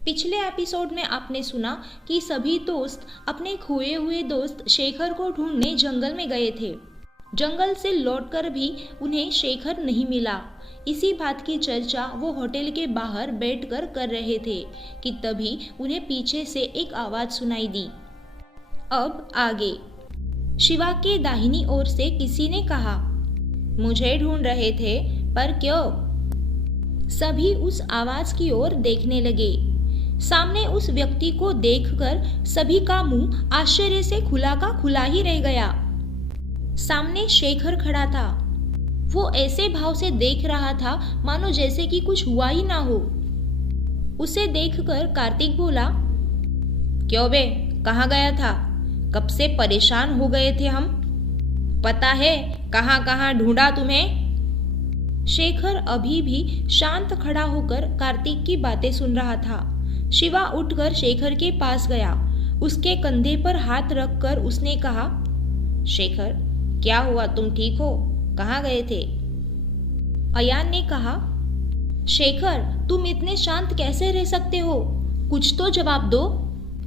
पिछले एपिसोड में आपने सुना कि सभी दोस्त अपने खोए हुए दोस्त शेखर को ढूंढने जंगल में गए थे। जंगल से लौटकर भी उन्हें शेखर नहीं मिला। इसी बात की चर्चा वो होटल के बाहर बैठकर कर रहे थे कि तभी उन्हें पीछे से एक आवाज सुनाई दी। अब आगे। शिवा के दाहिनी ओर से किसी ने कहा, मुझे ढूंढ रहे थे, पर क्यों? सभी उस आवाज की ओर देखने लगे। सामने उस व्यक्ति को देखकर सभी का मुंह आश्चर्य से खुला का खुला ही रह गया। सामने शेखर खड़ा था। वो ऐसे भाव से देख रहा था मानो जैसे कि कुछ हुआ ही ना हो। उसे देखकर कार्तिक बोला, क्यों बे, कहाँ गया था? कब से परेशान हो गए थे हम। पता है कहाँ कहाँ ढूंढा तुम्हें? शेखर अभी भी शांत खड़ा होकर कार्तिक की बातें सुन रहा था। शिवा उठकर शेखर के पास गया। उसके कंधे पर हाथ रखकर उसने कहा, शेखर, क्या हुआ? तुम ठीक हो? कहाँ गए थे? अयान ने कहा, शेखर, तुम इतने शांत कैसे रह सकते हो? कुछ तो जवाब दो।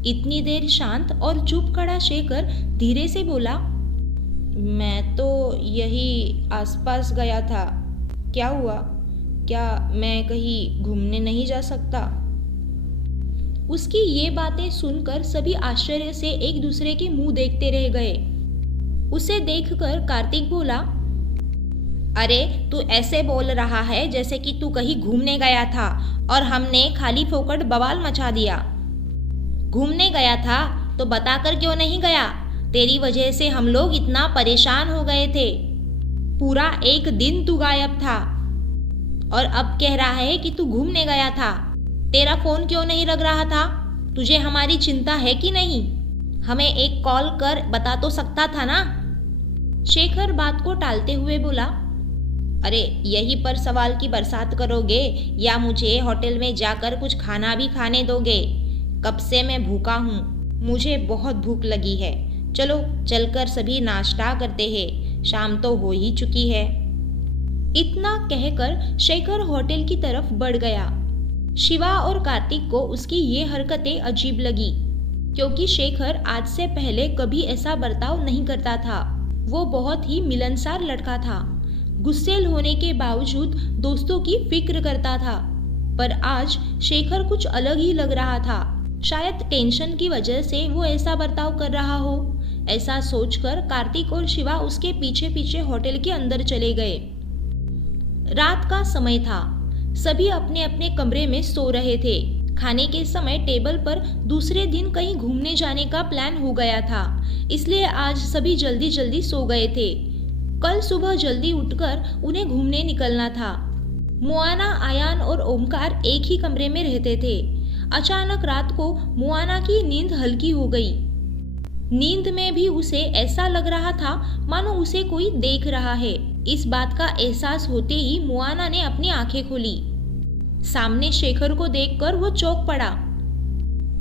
इतनी देर शांत और चुप खड़ा शेखर धीरे से बोला, मैं तो यही आसपास गया था। क्या हुआ? क्या मैं कहीं घूमने नहीं जा सकता? उसकी ये बातें सुनकर सभी आश्चर्य से एक दूसरे के मुंह देखते रह गए। उसे देखकर कार्तिक बोला, अरे तू ऐसे बोल रहा है जैसे कि तू कहीं घूमने गया था और हमने खाली फोकट बवाल मचा दिया। घूमने गया था तो बताकर क्यों नहीं गया? तेरी वजह से हम लोग इतना परेशान हो गए थे। पूरा एक दिन तू गायब था और अब कह रहा है कि तू घूमने गया था। तेरा फोन क्यों नहीं लग रहा था? तुझे हमारी चिंता है कि नहीं? हमें एक कॉल कर बता तो सकता था ना? शेखर बात को टालते हुए बोला, अरे यहीं पर सवाल की बरसात करोगे या मुझे होटल में जाकर कुछ खाना भी खाने दोगे? कब से मैं भूखा हूँ, मुझे बहुत भूख लगी है। चलो चलकर सभी नाश्ता करते हैं, शाम तो हो ही चुकी है। इतना कहकर शेखर होटल की तरफ बढ़ गया। शिवा और कार्तिक को उसकी ये हरकतें अजीब लगी, क्योंकि शेखर आज से पहले कभी ऐसा बर्ताव नहीं करता था। वो बहुत ही मिलनसार लड़का था। गुस्सैल होने के बावजूद दोस्तों की फिक्र करता था। पर आज शेखर कुछ अलग ही लग रहा था। शायद टेंशन की वजह से वो ऐसा बर्ताव कर रहा हो। ऐसा सोचकर कार्तिक और शिवा उसके पीछे पीछे होटल के अंदर चले गए। रात का समय था। सभी अपने अपने कमरे में सो रहे थे। खाने के समय टेबल पर दूसरे दिन कहीं घूमने जाने का प्लान हो गया था, इसलिए आज सभी जल्दी जल्दी सो गए थे। कल सुबह जल्दी उठकर उन्हें घूमने निकलना था। मुआना, आयान और ओमकार एक ही कमरे में रहते थे। अचानक रात को मुआना की नींद हल्की हो गई। नींद में भी उसे ऐसा लग रहा था मानो उसे कोई देख रहा है। इस बात का एहसास होते ही मुआना ने अपनी आंखें खोली। सामने शेखर को देखकर वो चौंक पड़ा।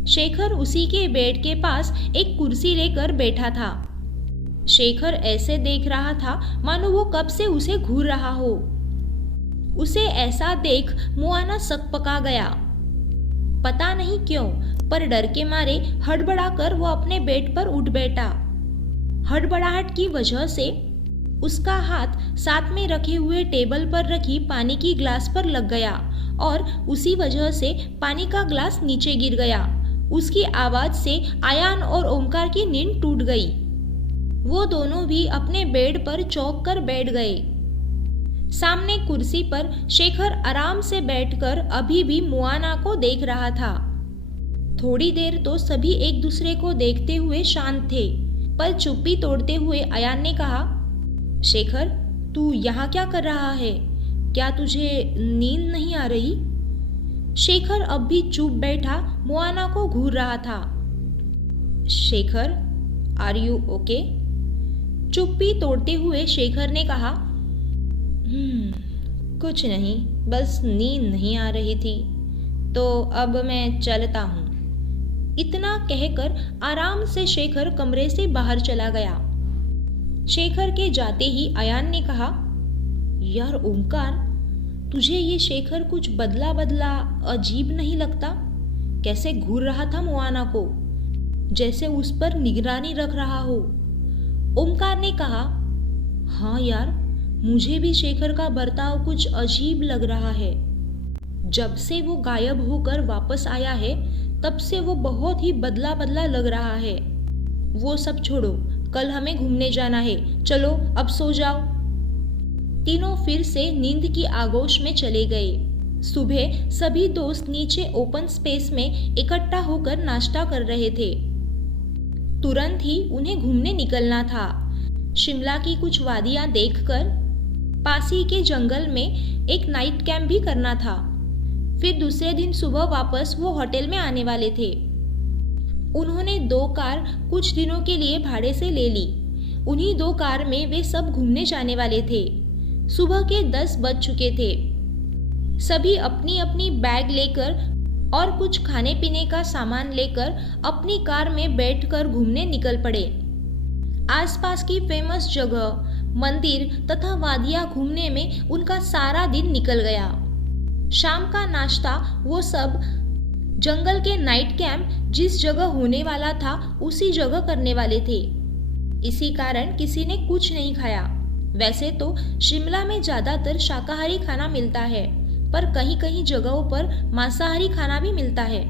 शेखर उसी के बेड के पास एक कुर्सी लेकर बैठा था। शेखर ऐसे देख रहा था मानो वो कब से उसे घूर रहा हो। उसे ऐसा देख मुआना सकपका गया। पता नहीं क्यों, पर डर के मारे हड़बड़ाकर वो अपने बेड पर उठ बैठा। हड़बड़ाहट की वजह से उसका हाथ साथ में रखे हुए टेबल पर रखी पानी की ग्लास पर लग गया और उसी वजह से पानी का ग्लास नीचे गिर गया। उसकी आवाज से आयान और ओमकार की नींद टूट गई। वो दोनों भी अपने बेड पर चौंक कर बैठ गए। सामने कुर्सी पर शेखर आराम से बैठकर अभी भी मुआना को देख रहा था। थोड़ी देर तो सभी एक दूसरे को देखते हुए शांत थे, पर चुप्पी तोड़ते हुए अयान ने कहा, शेखर, तू यहाँ क्या कर रहा है? क्या तुझे नींद नहीं आ रही? शेखर अब भी चुप बैठा मुआना को घूर रहा था। Shekhar, are you okay? चुप्पी तोड़ते हुए शेखर ने कहा, कुछ नहीं, बस नींद नहीं आ रही थी, तो अब मैं चलता हूँ। इतना कहकर आराम से शेखर कमरे से बाहर चला गया। शेखर के जाते ही अयान ने कहा, यार ओमकार, तुझे ये शेखर कुछ बदला बदला अजीब नहीं लगता? कैसे घूर रहा था मोआना को, जैसे उस पर निगरानी रख रहा हो। ओमकार ने कहा, हाँ यार, मुझे भी शेखर का बर्ताव कुछ अजीब लग रहा है। जब से वो गायब होकर वापस आया है तब से वो बहुत ही बदला बदला लग रहा है। वो सब छोड़ो, कल हमें घूमने जाना है, चलो अब सो जाओ। तीनों फिर से नींद की आगोश में चले गए। सुबह सभी दोस्त नीचे ओपन स्पेस में इकट्ठा होकर नाश्ता कर रहे थे। तुरंत ही उन्हें घूमने निकलना था। शिमला की कुछ वादियां देखकर पास ही के जंगल में एक नाइट कैंप भी करना था। फिर दूसरे दिन सुबह वापस वो होटल में आने वाले थे। उन्होंने 2 कार कुछ दिनों के लिए भाड़े से ले ली। उन्हीं 2 कार में वे सब घूमने जाने वाले थे। सुबह के 10 बज चुके थे। सभी अपनी अपनी बैग लेकर और कुछ खाने पीने का सामान लेकर अपनी कार में बैठकर घूमने निकल पड़े। आसपास की फेमस जगह, मंदिर तथा वादियां घूमने में उनका सारा दिन निकल गया। शाम का नाश्ता वो सब जंगल के नाइट कैंप जिस जगह होने वाला था उसी जगह करने वाले थे। इसी कारण किसी ने कुछ नहीं खाया। वैसे तो शिमला में ज़्यादातर शाकाहारी खाना मिलता है, पर कहीं कहीं जगहों पर मांसाहारी खाना भी मिलता है।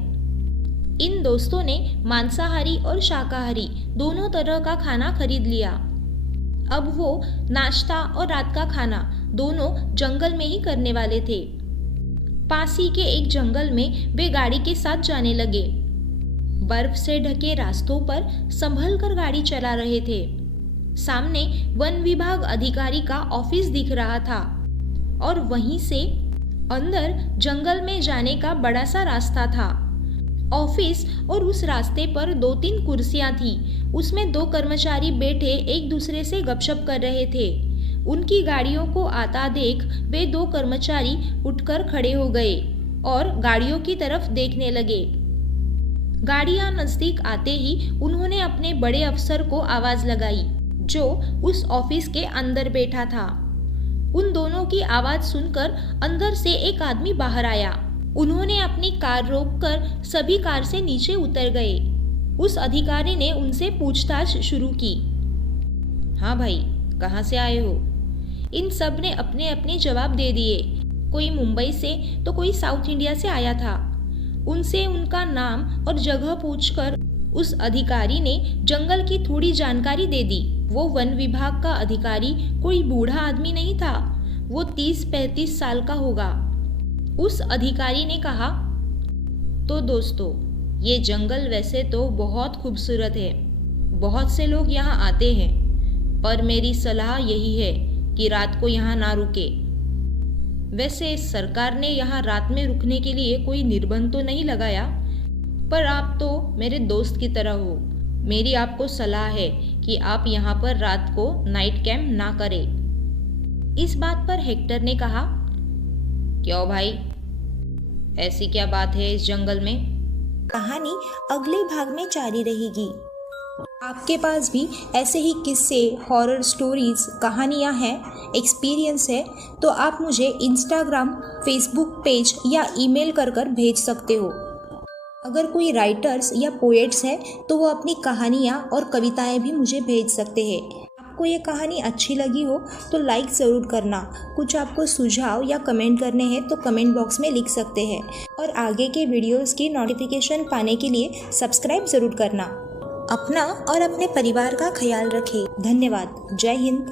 इन दोस्तों ने मांसाहारी और शाकाहारी दोनों तरह का खाना खरीद लिया। अब वो नाश्ता और रात का खाना दोनों जंगल में ही करने वाले थे। पास ही के एक जंगल में वे गाड़ी के साथ जाने लगे। बर्फ से ढके रास्तों पर संभल कर गाड़ी चला रहे थे। सामने वन विभाग अधिकारी का ऑफिस दिख रहा था और वहीं से अंदर जंगल में जाने का बड़ा सा रास्ता था। ऑफिस और उस रास्ते पर 2-3 कुर्सियां थी। उसमें 2 कर्मचारी बैठे एक दूसरे से गपशप कर रहे थे। उनकी गाड़ियों को आता देख वे 2 कर्मचारी उठकर खड़े हो गए और गाड़ियों की तरफ देखने लगे। गाड़ियां नजदीक आते ही उन्होंने अपने बड़े अफसर को आवाज लगाई, जो उस ऑफिस के अंदर बैठा था। उन दोनों की आवाज सुनकर अंदर से एक आदमी बाहर आया। उन्होंने अपनी कार रोककर सभी कार से नीचे उतर गए। उस अधिकारी ने उनसे पूछताछ शुरू की। हाँ भाई, कहाँ से आए हो? इन सब ने अपने अपने जवाब दे दिए। कोई मुंबई से तो कोई साउथ इंडिया से आया था। उनसे उनका नाम और जगह पूछकर उस अधिकारी ने जंगल की थोड़ी जानकारी दे दी। वो वन विभाग का अधिकारी कोई बूढ़ा आदमी नहीं था, वो 30-35 साल का होगा। उस अधिकारी ने कहा, तो दोस्तों, ये जंगल वैसे तो बहुत खूबसूरत है, बहुत से लोग यहाँ आते हैं, पर मेरी सलाह यही है कि रात को यहाँ ना रुके। वैसे सरकार ने यहाँ रात में रुकने के लिए कोई निर्बंध तो नहीं लगाया, पर आप तो मेरे दोस्त की तरह हो। मेरी आपको सलाह है कि आप यहाँ पर रात को नाइट कैंप ना करें। इस बात पर हेक्टर ने कहा, क्यों भाई, ऐसी क्या बात है इस जंगल में? कहानी अगले भाग में जारी रहेगी। आपके पास भी ऐसे ही किस्से, हॉरर स्टोरीज, कहानियाँ हैं, एक्सपीरियंस है, तो आप मुझे इंस्टाग्राम, फेसबुक पेज या ईमेल कर भेज सकते हो। अगर कोई राइटर्स या पोएट्स है तो वो अपनी कहानियाँ और कविताएं भी मुझे भेज सकते हैं। आपको ये कहानी अच्छी लगी हो तो लाइक ज़रूर करना। कुछ आपको सुझाव या कमेंट करने हैं तो कमेंट बॉक्स में लिख सकते हैं। और आगे के वीडियोस की नोटिफिकेशन पाने के लिए सब्सक्राइब ज़रूर करना। अपना और अपने परिवार का ख्याल रखें। धन्यवाद। जय हिंद।